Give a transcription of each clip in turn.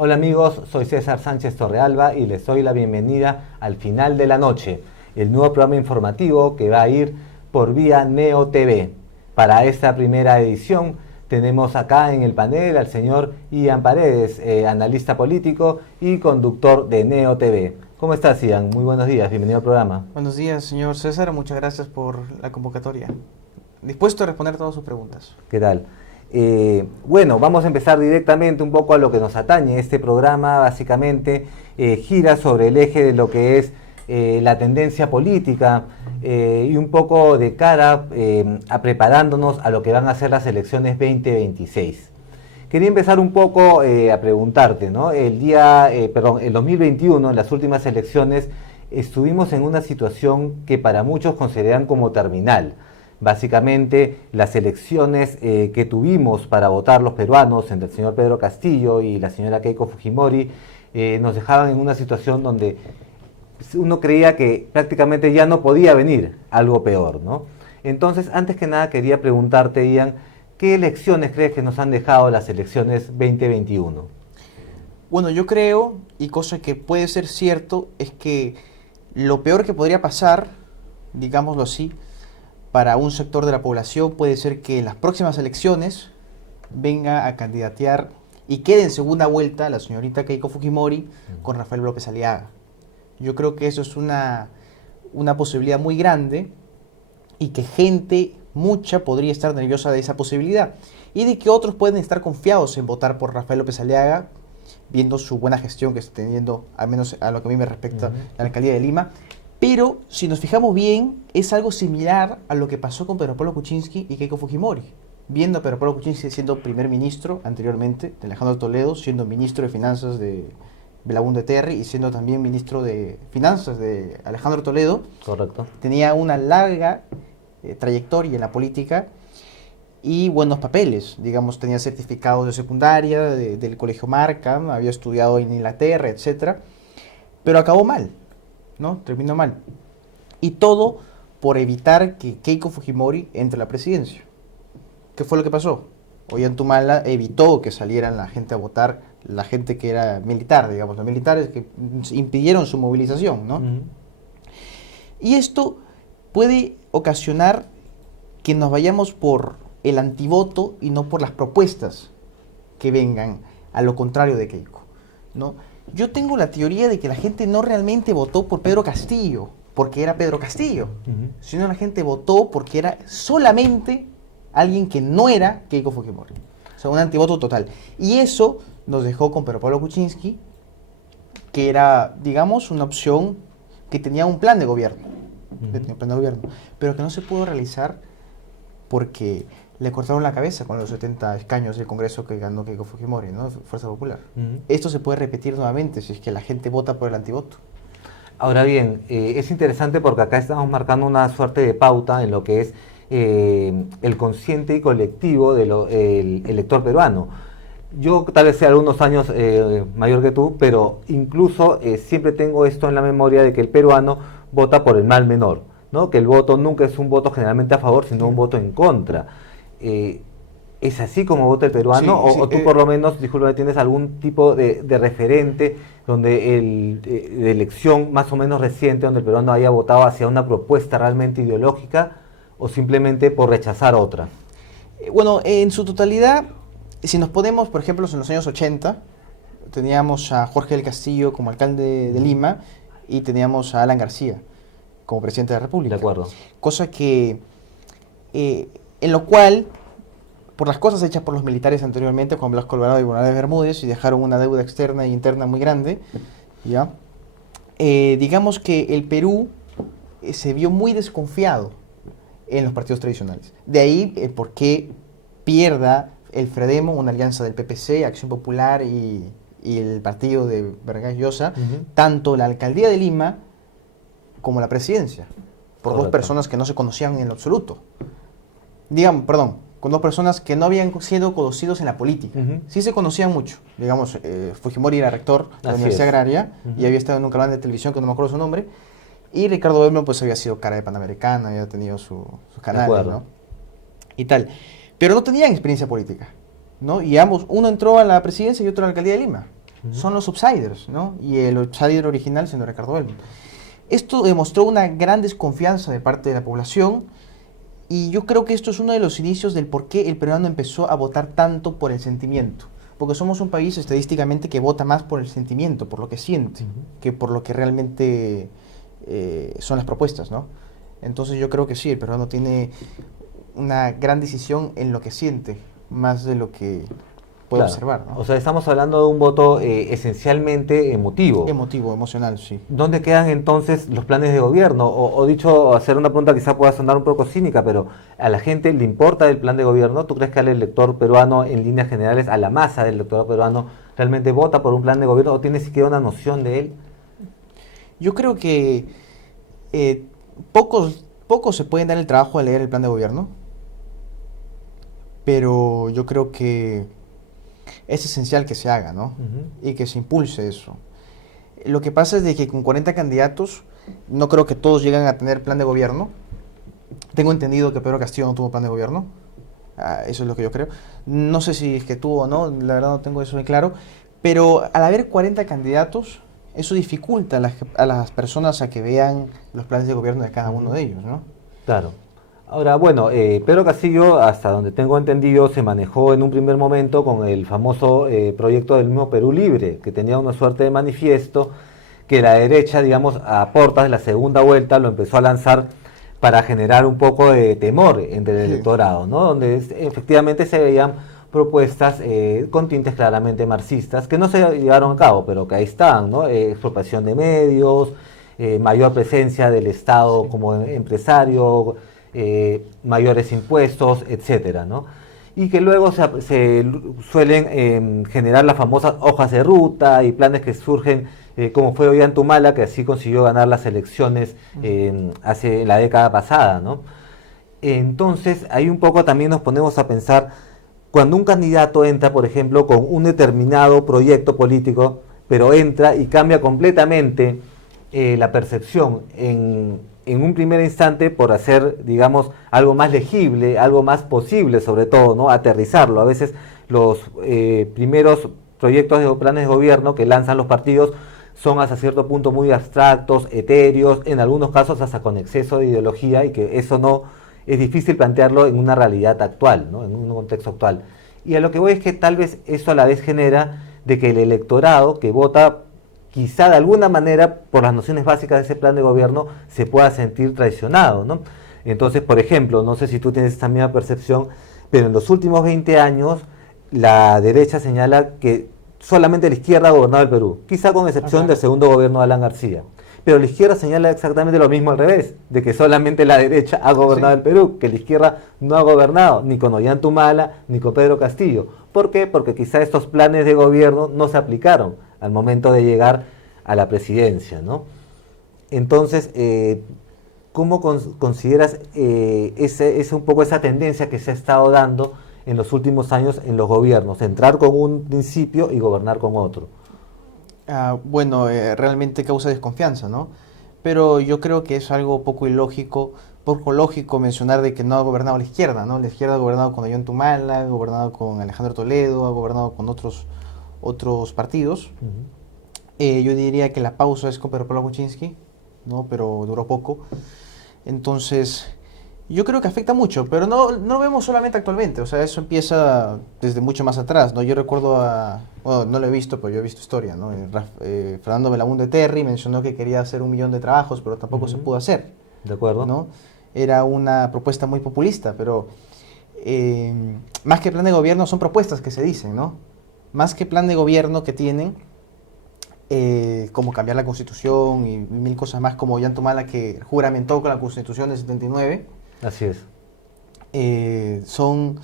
Hola amigos, soy César Sánchez Torrealba y les doy la bienvenida al Final de la Noche, el nuevo programa informativo que va a ir por vía Neo TV. Para esta primera edición tenemos acá en el panel al señor Ian Paredes, analista político y conductor de Neo TV. ¿Cómo estás, Ian? Muy buenos días, bienvenido al programa. Buenos días, señor César, muchas gracias por la convocatoria. Dispuesto a responder todas sus preguntas. ¿Qué tal? Bueno, vamos a empezar directamente un poco a lo que nos atañe. Este programa básicamente gira sobre el eje de lo que es la tendencia política y un poco de cara a preparándonos a lo que van a ser las elecciones 2026. Quería empezar un poco a preguntarte, ¿no? El 2021, en las últimas elecciones, estuvimos en una situación que para muchos consideran como terminal. Básicamente, las elecciones que tuvimos para votar los peruanos entre el señor Pedro Castillo y la señora Keiko Fujimori nos dejaban en una situación donde uno creía que prácticamente ya no podía venir algo peor, ¿no? Entonces, antes que nada, quería preguntarte, Ian, ¿qué lecciones crees que nos han dejado las elecciones 2021? Bueno, yo creo, y cosa que puede ser cierto, es que lo peor que podría pasar, digámoslo así, para un sector de la población puede ser que en las próximas elecciones venga a candidatear y quede en segunda vuelta la señorita Keiko Fujimori con Rafael López Aliaga. Yo creo que eso es una posibilidad muy grande y que gente, mucha, podría estar nerviosa de esa posibilidad y de que otros pueden estar confiados en votar por Rafael López Aliaga, viendo su buena gestión que está teniendo, al menos a lo que a mí me respecta, la alcaldía de Lima. Pero, si nos fijamos bien, es algo similar a lo que pasó con Pedro Pablo Kuczynski y Keiko Fujimori. Viendo a Pedro Pablo Kuczynski siendo primer ministro anteriormente de Alejandro Toledo, siendo ministro de Finanzas de Belaúnde Terry y siendo también ministro de Finanzas de Alejandro Toledo. Correcto. Tenía una larga trayectoria en la política y buenos papeles. Digamos, tenía certificados de secundaria del Colegio Markham, había estudiado en Inglaterra, etc. Pero acabó mal, ¿no? Terminó mal. Y todo por evitar que Keiko Fujimori entre a la presidencia. ¿Qué fue lo que pasó? Ollanta evitó que salieran la gente a votar, la gente que era militar, digamos, los militares que impidieron su movilización, ¿no? Y esto puede ocasionar que nos vayamos por el antivoto y no por las propuestas que vengan a lo contrario de Keiko, ¿no? Yo tengo la teoría de que la gente no realmente votó por Pedro Castillo, porque era Pedro Castillo, sino la gente votó porque era solamente alguien que no era Keiko Fujimori. O sea, un antivoto total. Y eso nos dejó con Pedro Pablo Kuczynski, que era, digamos, una opción que tenía un plan de gobierno, pero que no se pudo realizar porque le cortaron la cabeza con los 70 escaños del Congreso que ganó Keiko Fujimori, ¿no? Fuerza Popular. Esto se puede repetir nuevamente si es que la gente vota por el antivoto. Ahora bien, es interesante porque acá estamos marcando una suerte de pauta en lo que es el consciente y colectivo del elector peruano. Yo tal vez sea algunos años mayor que tú, pero incluso siempre tengo esto en la memoria de que el peruano vota por el mal menor, ¿no? Que el voto nunca es un voto generalmente a favor, sino un voto en contra. ¿Es así como vota el peruano? Sí, ¿O tú por lo menos, disculpa, tienes algún tipo de referente donde de elección más o menos reciente, donde el peruano haya votado hacia una propuesta realmente ideológica o simplemente por rechazar otra? Bueno, en su totalidad, si nos ponemos, por ejemplo, en los años 80, teníamos a Jorge del Castillo como alcalde de Lima y teníamos a Alan García como presidente de la República. De acuerdo. Cosa que, en lo cual, por las cosas hechas por los militares anteriormente, con Blasco Alvarado y Bonales Bermúdez, y dejaron una deuda externa e interna muy grande, ¿ya? Digamos que el Perú se vio muy desconfiado en los partidos tradicionales. De ahí por qué pierda el Fredemo, una alianza del PPC, Acción Popular y el partido de Vargas Llosa, tanto la alcaldía de Lima como la presidencia, por dos personas que no se conocían en lo absoluto. Digamos, perdón, con dos personas que no habían sido conocidos en la política. Sí se conocían mucho. Digamos, Fujimori era rector de la Universidad Agraria y había estado en un canal de televisión que no me acuerdo su nombre. Y Ricardo Bello pues había sido cara de Panamericana, había tenido su canal, ¿no? Y tal. pero no tenían experiencia política, ¿no? Y ambos, uno entró a la presidencia y otro a la alcaldía de Lima. Son los outsiders, ¿no? Y el outsider original siendo Ricardo Belmont. Esto demostró una gran desconfianza de parte de la población, y yo creo que esto es uno de los inicios del por qué el peruano empezó a votar tanto por el sentimiento. Porque somos un país estadísticamente que vota más por el sentimiento, por lo que siente, que por lo que realmente son las propuestas, ¿no? Entonces yo creo que sí, el peruano tiene una gran decisión en lo que siente, más de lo que puede observar, ¿no? O sea, estamos hablando de un voto esencialmente emotivo. Emotivo, emocional, sí. ¿Dónde quedan entonces los planes de gobierno? O dicho, hacer una pregunta quizá pueda sonar un poco cínica, pero ¿a la gente le importa el plan de gobierno? ¿Tú crees que al elector peruano, en líneas generales, a la masa del electorado peruano, realmente vota por un plan de gobierno o tiene siquiera una noción de él? Yo creo que pocos se pueden dar el trabajo de leer el plan de gobierno, pero yo creo que es esencial que se haga, ¿no? Y que se impulse eso. Lo que pasa es de que con 40 candidatos, no creo que todos lleguen a tener plan de gobierno. Tengo entendido que Pedro Castillo no tuvo plan de gobierno. Eso es lo que yo creo. No sé si es que tuvo o no, la verdad no tengo eso muy claro. Pero al haber 40 candidatos, eso dificulta a las personas a que vean los planes de gobierno de cada uno de ellos, ¿no? Claro. Ahora, bueno, Pedro Castillo, hasta donde tengo entendido, se manejó en un primer momento con el famoso proyecto del mismo Perú Libre, que tenía una suerte de manifiesto que la derecha, digamos, a portas de la segunda vuelta lo empezó a lanzar para generar un poco de temor entre el electorado, ¿no? Donde efectivamente se veían propuestas con tintes claramente marxistas, que no se llevaron a cabo, pero que ahí están, ¿no? Expropiación de medios, mayor presencia del Estado como empresario, mayores impuestos, etcétera, ¿no? Y que luego se suelen generar las famosas hojas de ruta y planes que surgen, como fue Ollantumala, que así consiguió ganar las elecciones hace la década pasada, ¿no? Entonces, ahí un poco también nos ponemos a pensar, cuando un candidato entra, por ejemplo, con un determinado proyecto político, pero entra y cambia completamente la percepción en un primer instante por hacer, digamos, algo más legible, algo más posible sobre todo, ¿no? Aterrizarlo. A veces los primeros proyectos de planes de gobierno que lanzan los partidos son hasta cierto punto muy abstractos, etéreos, en algunos casos hasta con exceso de ideología, y que eso no es difícil plantearlo en una realidad actual, ¿no? En un contexto actual. Y a lo que voy es que tal vez eso a la vez genera de que el electorado que vota quizá de alguna manera por las nociones básicas de ese plan de gobierno se pueda sentir traicionado, ¿no? Entonces, por ejemplo, no sé si tú tienes esta misma percepción, pero en los últimos 20 años la derecha señala que solamente la izquierda ha gobernado el Perú, quizá con excepción del segundo gobierno de Alan García. Pero la izquierda señala exactamente lo mismo al revés, de que solamente la derecha ha gobernado el Perú, que la izquierda no ha gobernado ni con Ollantumala ni con Pedro Castillo. ¿Por qué? Porque quizá estos planes de gobierno no se aplicaron al momento de llegar a la presidencia, ¿no? Entonces, ¿cómo consideras un poco esa tendencia que se ha estado dando en los últimos años en los gobiernos, entrar con un principio y gobernar con otro? Bueno, realmente causa desconfianza, ¿no? Pero yo creo que es algo poco lógico mencionar de que no ha gobernado la izquierda, ¿no? La izquierda ha gobernado con Ollantumala, ha gobernado con Alejandro Toledo, ha gobernado con otros partidos. Yo diría que la pausa es con Pedro Pablo Kuczynski, ¿no? Pero duró poco. Entonces, yo creo que afecta mucho, pero no lo vemos solamente actualmente, o sea, eso empieza desde mucho más atrás, ¿no? Yo recuerdo bueno, no lo he visto, pero yo he visto historia, ¿no? Fernando Belaúnde Terry mencionó que quería hacer 1 millón de trabajos, pero tampoco se pudo hacer. De acuerdo. ¿No? Era una propuesta muy populista, pero más que plan de gobierno son propuestas que se dicen, ¿no? Más que plan de gobierno que tienen, como cambiar la Constitución y 1000 cosas más, como Ollantumala, que juramentó con la Constitución del 79. Así es. Son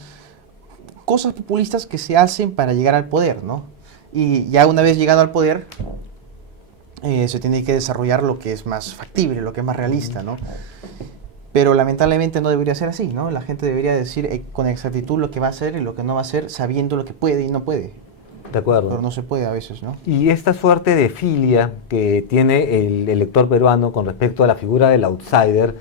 cosas populistas que se hacen para llegar al poder, ¿no? Y ya una vez llegado al poder, se tiene que desarrollar lo que es más factible, lo que es más realista, ¿no? Pero lamentablemente no debería ser así, ¿no? La gente debería decir con exactitud lo que va a hacer y lo que no va a hacer, sabiendo lo que puede y no puede. De acuerdo. Pero no se puede a veces, ¿no? Y esta suerte de filia que tiene el elector peruano con respecto a la figura del outsider,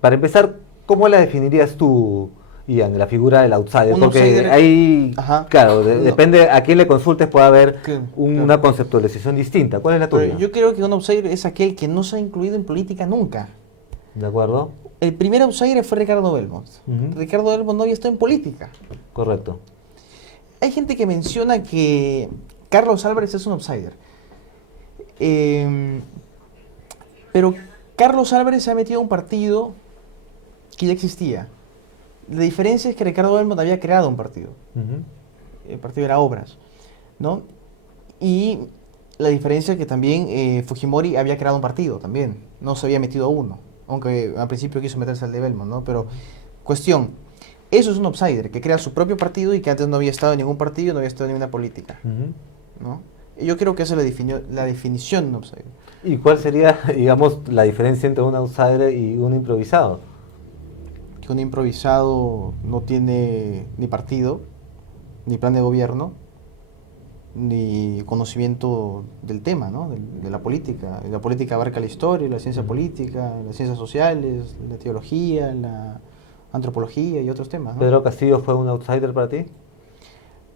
para empezar, ¿cómo la definirías tú, y en la figura del outsider, Un porque outsider, ahí, ajá, claro, no. depende a quién le consultes, puede haber una Claro. conceptualización distinta. ¿Cuál es la Pero tuya? yo creo que un outsider es aquel que no se ha incluido en política nunca. ¿De acuerdo? El primer outsider fue Ricardo Belmont. Ujú. Ricardo Belmont no había estado en política. Correcto. Hay gente que menciona que Carlos Álvarez es un outsider. Pero Carlos Álvarez se ha metido a un partido que ya existía. La diferencia es que Ricardo Belmont había creado un partido. Ujú. El partido era Obras, ¿no? Y la diferencia es que también Fujimori había creado un partido también. No se había metido a uno. Aunque al principio quiso meterse al de Belmont, ¿no? Pero, cuestión, eso es un outsider, que crea su propio partido y que antes no había estado en ningún partido, no había estado en ninguna política, Ujú. ¿no? Y yo creo que esa es la definición de un outsider. ¿Y cuál sería, digamos, la diferencia entre un outsider y un improvisado? Que un improvisado no tiene ni partido, ni plan de gobierno, ni conocimiento del tema, ¿no? De la política. Y la política abarca la historia, la ciencia política, las ciencias sociales, la teología, la antropología y otros temas, ¿no? ¿Pedro Castillo fue un outsider para ti?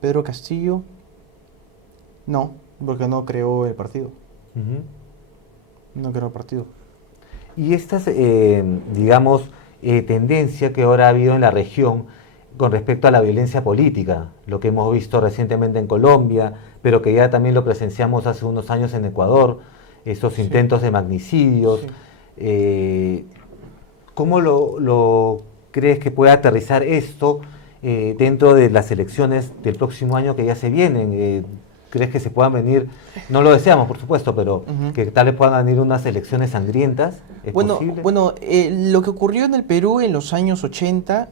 Pedro Castillo, no, porque no creó el partido. Ujú. No creó el partido. Y estas, digamos, tendencia que ahora ha habido en la región con respecto a la violencia política, lo que hemos visto recientemente en Colombia, pero que ya también lo presenciamos hace unos años en Ecuador, estos Sí. intentos de magnicidios. Sí. ¿Cómo lo crees que puede aterrizar esto dentro de las elecciones del próximo año que ya se vienen? ¿Crees que se puedan venir, no lo deseamos por supuesto, pero Ujú. que tal vez puedan venir unas elecciones sangrientas? ¿Es posible? Bueno, lo que ocurrió en el Perú en los años 80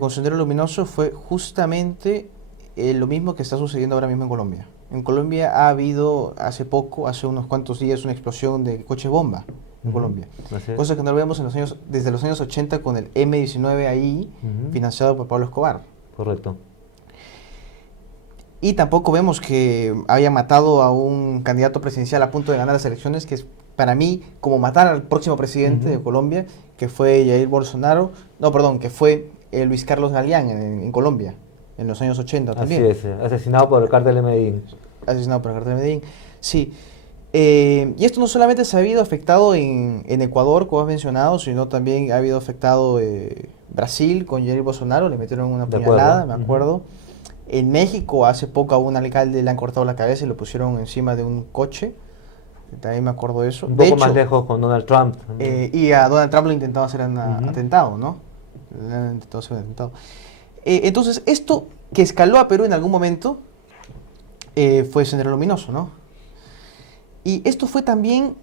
con Sendero Luminoso fue justamente lo mismo que está sucediendo ahora mismo en Colombia. En Colombia ha habido hace poco, hace unos cuantos días, una explosión de coche bomba en Ujú. Colombia. Así es. Cosa que no lo vemos en los años, desde los años 80 con el M-19 ahí, Ujú. financiado por Pablo Escobar. Correcto. Y tampoco vemos que haya matado a un candidato presidencial a punto de ganar las elecciones, que es para mí como matar al próximo presidente Ujú. de Colombia, que fue Jair Bolsonaro, no, perdón, que fue Luis Carlos Galeán en Colombia, en los años 80 también. Así es, asesinado por el cártel de Medellín. Asesinado por el cartel de Medellín. Sí. Y esto no solamente se ha habido afectado en Ecuador, como has mencionado, sino también ha habido afectado Brasil con Jair Bolsonaro, le metieron una De puñalada, acuerdo. me acuerdo. En México, hace poco a un alcalde le han cortado la cabeza y lo pusieron encima de un coche. También me acuerdo de eso. Un De poco hecho, más lejos con Donald Trump. También. y a Donald Trump lo intentado hacer un Ujú. atentado, ¿no? Le han intentado hacer un atentado. Entonces, esto que escaló a Perú en algún momento fue Sendero Luminoso, ¿no? Y esto fue también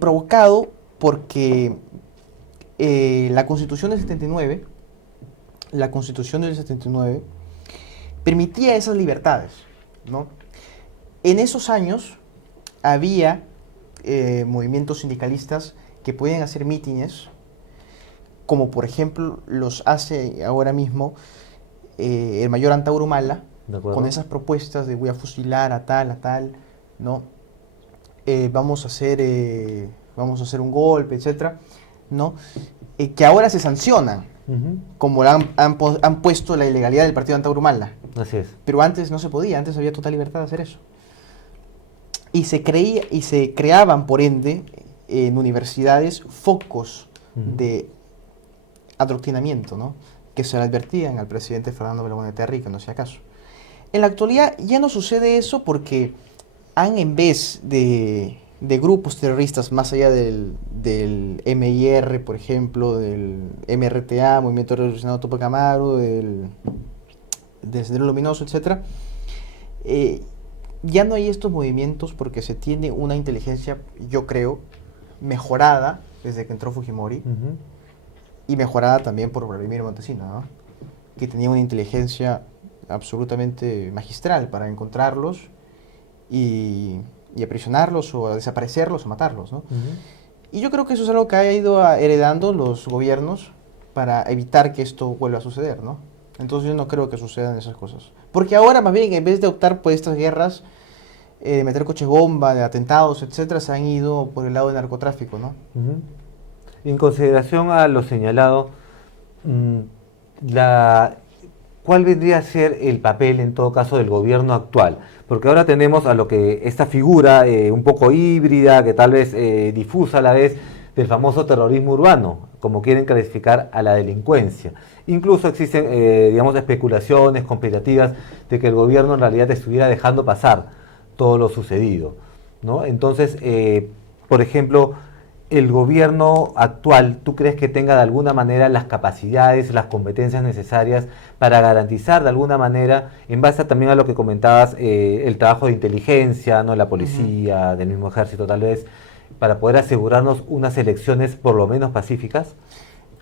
provocado porque la Constitución del 79, la Constitución del 79, permitía esas libertades, ¿no? En esos años había movimientos sindicalistas que podían hacer mítines, como por ejemplo los hace ahora mismo el mayor Antauro Humala, De acuerdo. con esas propuestas de voy a fusilar a tal, ¿no? Vamos a hacer un golpe, etcétera, ¿no? Que ahora se sancionan, Ujú. como han puesto la ilegalidad del partido Antauro Humala. Así es. Pero antes no se podía, antes había total libertad de hacer eso. Y se creaban, por ende, en universidades focos Ujú. de adoctrinamiento, ¿no? Que se le advertían al presidente Fernando Belaúnde Terry, que no hacía caso. En la actualidad ya no sucede eso porque en vez de grupos terroristas más allá del MIR, por ejemplo, del MRTA, Movimiento Revolucionario Tupac Amaru, del Sendero Luminoso, etcétera, ya no hay estos movimientos porque se tiene una inteligencia, yo creo, mejorada desde que entró Fujimori Ujú. y mejorada también por Vladimir Montesinos, ¿no? Que tenía una inteligencia absolutamente magistral para encontrarlos y aprisionarlos o a desaparecerlos o matarlos, ¿no? Ujú. Y yo creo que eso es algo que ha ido heredando los gobiernos para evitar que esto vuelva a suceder, ¿no? Entonces yo no creo que sucedan esas cosas. Porque ahora más bien en vez de optar por estas guerras, meter coches bomba, de atentados, etcétera, se han ido por el lado del narcotráfico, ¿no? Ujú. En consideración a lo señalado, la, ¿cuál vendría a ser el papel en todo caso del gobierno actual? Porque ahora tenemos a lo que esta figura un poco híbrida, que tal vez difusa a la vez, del famoso terrorismo urbano, como quieren clasificar a la delincuencia. Incluso existen, digamos, especulaciones conspirativas de que el gobierno en realidad estuviera dejando pasar todo lo sucedido, ¿no? Entonces, por ejemplo, el gobierno actual, ¿tú crees que tenga de alguna manera las capacidades, las competencias necesarias para garantizar de alguna manera, en base también a lo que comentabas, el trabajo de inteligencia, ¿no? La policía, del mismo ejército tal vez, para poder asegurarnos unas elecciones por lo menos pacíficas?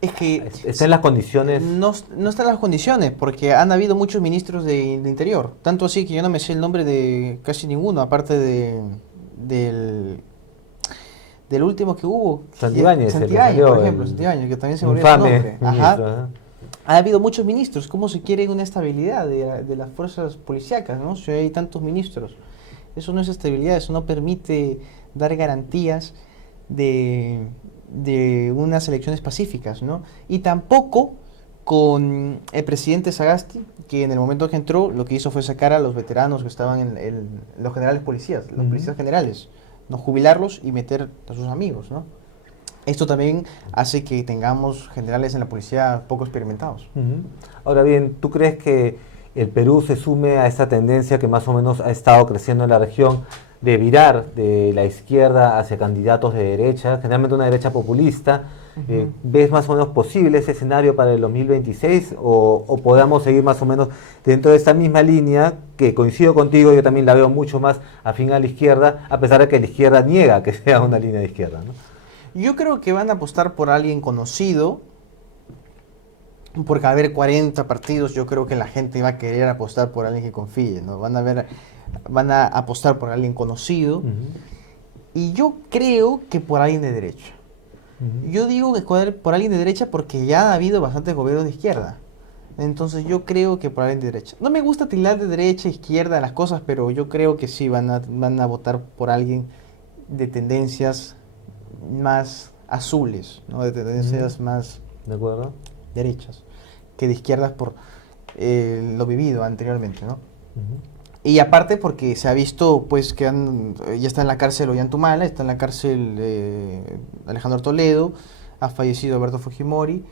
Es que ¿Está en las condiciones? no están las condiciones, porque han habido muchos ministros de Interior. Tanto así que yo no me sé el nombre de casi ninguno, aparte del, del último que hubo. Santibáñez, Santibáñez, por ejemplo, Santibáñez, que también se me olvidó su infame nombre. ministro, Ajá. ajá. Ha habido muchos ministros. ¿Cómo se quiere una estabilidad de las fuerzas policíacas, ¿no? Si hay tantos ministros. Eso no es estabilidad, eso no permite dar garantías de unas elecciones pacíficas, ¿no? Y tampoco con el presidente Sagasti, que en el momento que entró lo que hizo fue sacar a los veteranos que estaban en los generales policías, los policías generales, no jubilarlos y meter a sus amigos, ¿no? Esto también hace que tengamos generales en la policía poco experimentados. Ujú. Ahora bien, ¿tú crees que el Perú se sume a esta tendencia que más o menos ha estado creciendo en la región de virar de la izquierda hacia candidatos de derecha, generalmente una derecha populista? ¿Ves más o menos posible ese escenario para el 2026 o podamos seguir más o menos dentro de esta misma línea que coincido contigo, yo también la veo mucho más afín a la izquierda, a pesar de que la izquierda niega que sea una línea de izquierda, ¿no? Yo creo que van a apostar por alguien conocido, porque a haber 40 partidos, yo creo que la gente va a querer apostar por alguien que confíe, ¿no? Van a apostar por alguien conocido, y yo creo que por alguien de derecha. Yo digo que por alguien de derecha porque ya ha habido bastantes gobiernos de izquierda. Entonces yo creo que por alguien de derecha. No me gusta tildar de derecha, izquierda las cosas, pero yo creo que sí van a votar por alguien de tendencias más azules, ¿no? De tendencias más ¿De acuerdo? derechas que de izquierdas por lo vivido anteriormente, ¿no? Y aparte porque se ha visto pues que ya está en la cárcel Ollantumala, está en la cárcel Alejandro Toledo, ha fallecido Alberto Fujimori,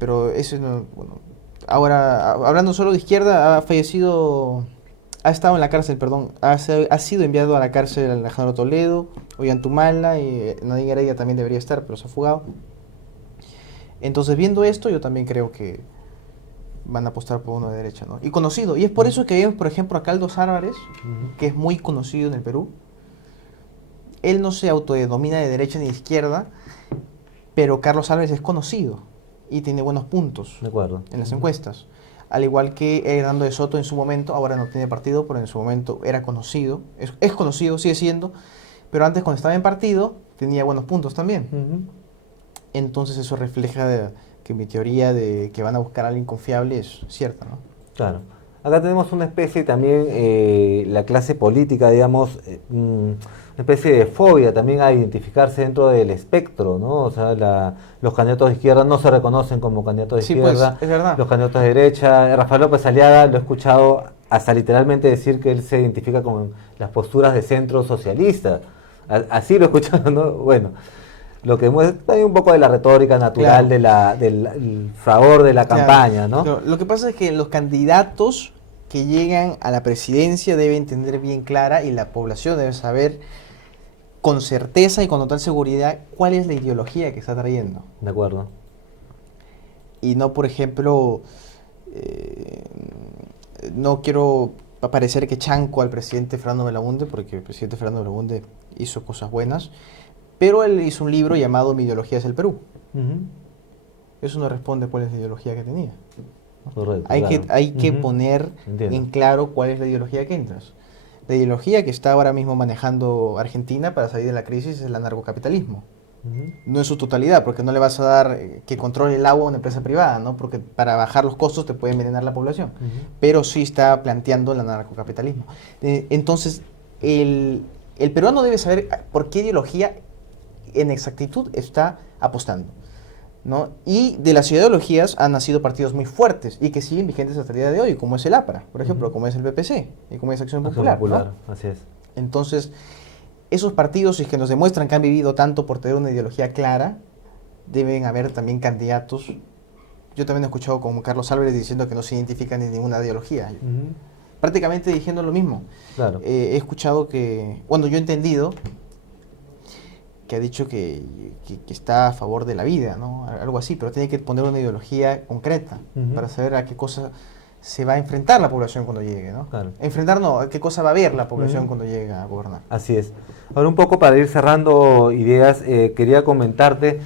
pero eso no, bueno, ahora hablando solo de izquierda, ha estado en la cárcel, perdón, ha sido enviado a la cárcel Alejandro Toledo, Ollantumala, y Nadine Heredia también debería estar, pero se ha fugado. Entonces, viendo esto, yo también creo que van a apostar por uno de derecha, ¿no? Y conocido. Y es por eso que vemos, por ejemplo, a Carlos Álvarez, que es muy conocido en el Perú. Él no se autodenomina de derecha ni de izquierda, pero Carlos Álvarez es conocido y tiene buenos puntos De acuerdo. en las encuestas. Al igual que Hernando de Soto en su momento, ahora no tiene partido, pero en su momento era conocido. Es conocido, sigue siendo, pero antes cuando estaba en partido tenía buenos puntos también. Entonces eso refleja que mi teoría de que van a buscar a alguien confiable es cierta, ¿no? Claro. Acá tenemos una especie también, la clase política, digamos, una especie de fobia también a identificarse dentro del espectro, ¿no? O sea, los candidatos de izquierda no se reconocen como candidatos de Sí, izquierda, pues, es verdad. los candidatos de derecha. Rafael López Aliaga lo he escuchado hasta literalmente decir que él se identifica con las posturas de centro socialista. Así lo he escuchado, ¿no? Bueno. Lo que muestra también un poco de la retórica natural, Claro. del fragor de la campaña, ¿no? Claro. Lo que pasa es que los candidatos que llegan a la presidencia deben tener bien clara y la población debe saber con certeza y con total seguridad cuál es la ideología que está trayendo. De acuerdo. Y no, por ejemplo, no quiero parecer que chanco al presidente Fernando Belaúnde, porque el presidente Fernando Belaúnde hizo cosas buenas, pero él hizo un libro llamado Mi ideología es el Perú. Eso no responde cuál es la ideología que tenía. Correcto. Hay que poner Entiendo. en claro cuál es la ideología que entras. La ideología que está ahora mismo manejando Argentina para salir de la crisis es el anarcocapitalismo. No en su totalidad, porque no le vas a dar que controle el agua a una empresa privada, ¿no? Porque para bajar los costos te puede envenenar la población. Pero sí está planteando el anarcocapitalismo. Entonces, el peruano debe saber por qué ideología en exactitud está apostando. ¿no? Y de las ideologías han nacido partidos muy fuertes y que siguen vigentes hasta el día de hoy, como es el APRA, por ejemplo, como es el PPC y como es Acción Popular, ¿no? Así es. Entonces, esos partidos, si es que nos demuestran que han vivido tanto por tener una ideología clara, deben haber también candidatos. Yo también he escuchado como Carlos Álvarez diciendo que no se identifican en ninguna ideología. Prácticamente diciendo lo mismo. Claro. He escuchado que, bueno, yo he entendido que ha dicho que está a favor de la vida, ¿no? Algo así, pero tiene que poner una ideología concreta para saber a qué cosa se va a enfrentar la población cuando llegue, ¿no? Claro. Enfrentar no, a qué cosa va a ver la población cuando llegue a gobernar. Así es. Ahora un poco para ir cerrando ideas, quería comentarte,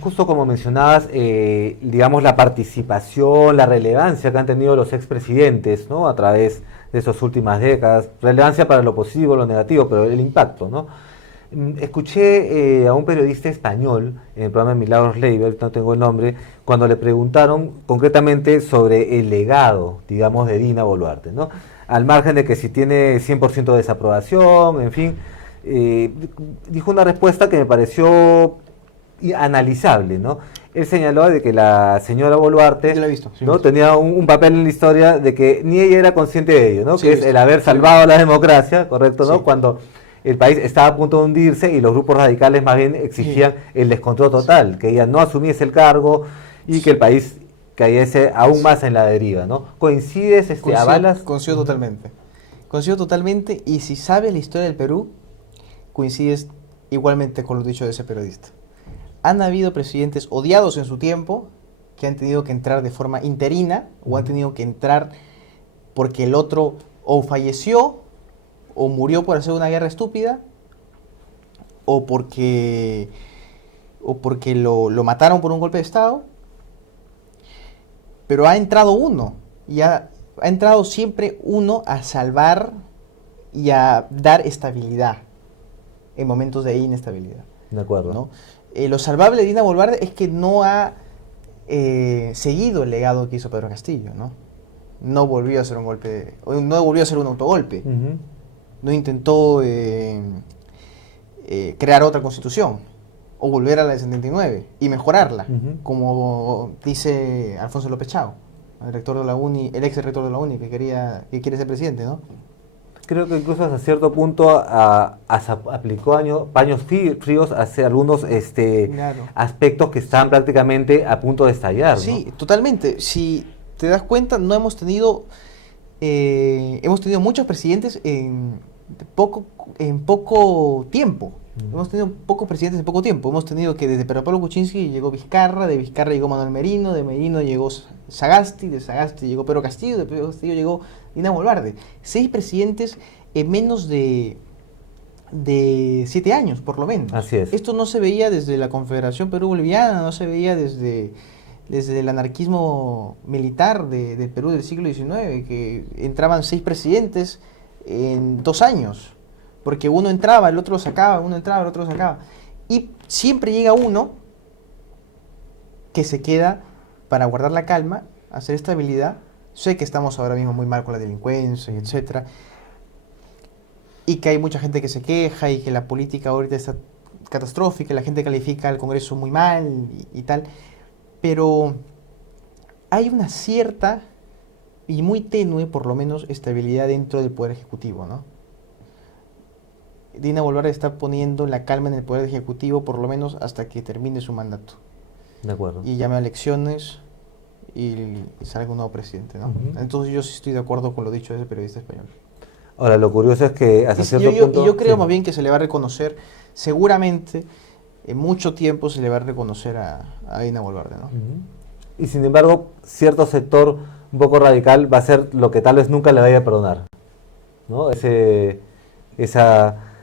justo como mencionabas, digamos la participación, la relevancia que han tenido los expresidentes, ¿no? A través de esas últimas décadas, relevancia para lo positivo, lo negativo, pero el impacto, ¿no? Escuché a un periodista español en el programa de Milagros Leiber, no tengo el nombre, cuando le preguntaron concretamente sobre el legado, digamos, de Dina Boluarte, ¿no? Al margen de que si tiene 100% de desaprobación, en fin, dijo una respuesta que me pareció analizable, ¿no? Él señaló de que la señora Boluarte, Yo la he visto, sí, ¿no? tenía un papel en la historia de que ni ella era consciente de ello, ¿no? Sí, que es el haber salvado la democracia, ¿correcto? ¿no? Sí. Cuando el país estaba a punto de hundirse y los grupos radicales más bien exigían el descontrol total, que ella no asumiese el cargo y que el país cayese aún más en la deriva, ¿no? ¿Coincides, avalas? Coincido totalmente. Coincido totalmente, y si sabes la historia del Perú, coincides igualmente con lo dicho de ese periodista. Han habido presidentes odiados en su tiempo que han tenido que entrar de forma interina o han tenido que entrar porque el otro o falleció o murió por hacer una guerra estúpida o porque lo mataron por un golpe de Estado, pero ha entrado uno y ha entrado siempre uno a salvar y a dar estabilidad en momentos de inestabilidad. De acuerdo. ¿No? Lo salvable de Dina Boluarte es que no ha seguido el legado que hizo Pedro Castillo, ¿no? No volvió a hacer un golpe, no volvió a hacer un autogolpe, no intentó crear otra constitución o volver a la del 79 y mejorarla, como dice Alfonso López Chao, el rector de la UNI, el ex rector de la UNI que quiere ser presidente, ¿no? Creo que incluso hasta cierto punto aplicó paños fríos hacia algunos Claro. aspectos que estaban prácticamente a punto de estallar, ¿no? Sí, totalmente. Si te das cuenta, no hemos tenido muchos presidentes en poco tiempo. Hemos tenido pocos presidentes en poco tiempo. Hemos tenido que desde Pedro Pablo Kuczynski llegó Vizcarra, de Vizcarra llegó Manuel Merino, de Merino llegó Sagasti, de Sagasti llegó Pedro Castillo, de Pedro Castillo llegó Dina Boluarte. 6 presidentes en menos de 7 años, por lo menos. Así es. Esto no se veía desde la Confederación Perú-Boliviana, no se veía desde el anarquismo militar del Perú del siglo XIX, que entraban 6 presidentes en 2 años. Porque uno entraba, el otro lo sacaba, uno entraba, el otro lo sacaba. Y siempre llega uno que se queda para guardar la calma, hacer estabilidad. Sé que estamos ahora mismo muy mal con la delincuencia, etcétera, y que hay mucha gente que se queja y que la política ahorita está catastrófica, la gente califica al Congreso muy mal y tal. Pero hay una cierta y muy tenue, por lo menos, estabilidad dentro del Poder Ejecutivo, ¿no? Dina Boluarte está poniendo la calma en el Poder Ejecutivo por lo menos hasta que termine su mandato. De acuerdo. Y llame a elecciones y salga un nuevo presidente, ¿no? Entonces yo sí estoy de acuerdo con lo dicho de ese periodista español. Ahora, lo curioso es que hasta cierto punto... yo creo sí. más bien que se le va a reconocer, seguramente, en mucho tiempo se le va a reconocer a Dina Boluarte, ¿no? Y sin embargo, cierto sector un poco radical va a ser lo que tal vez nunca le vaya a perdonar, ¿no?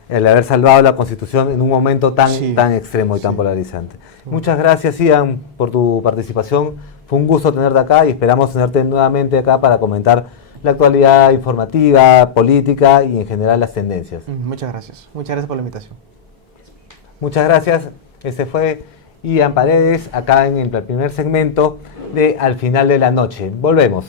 El haber salvado la Constitución en un momento tan extremo y tan polarizante. Muchas gracias, Ian, por tu participación. Fue un gusto tenerte acá y esperamos tenerte nuevamente acá para comentar la actualidad informativa, política y en general las tendencias. Muchas gracias. Muchas gracias por la invitación. Muchas gracias. Este fue Ian Paredes, acá en el primer segmento de Al Final de la Noche. Volvemos.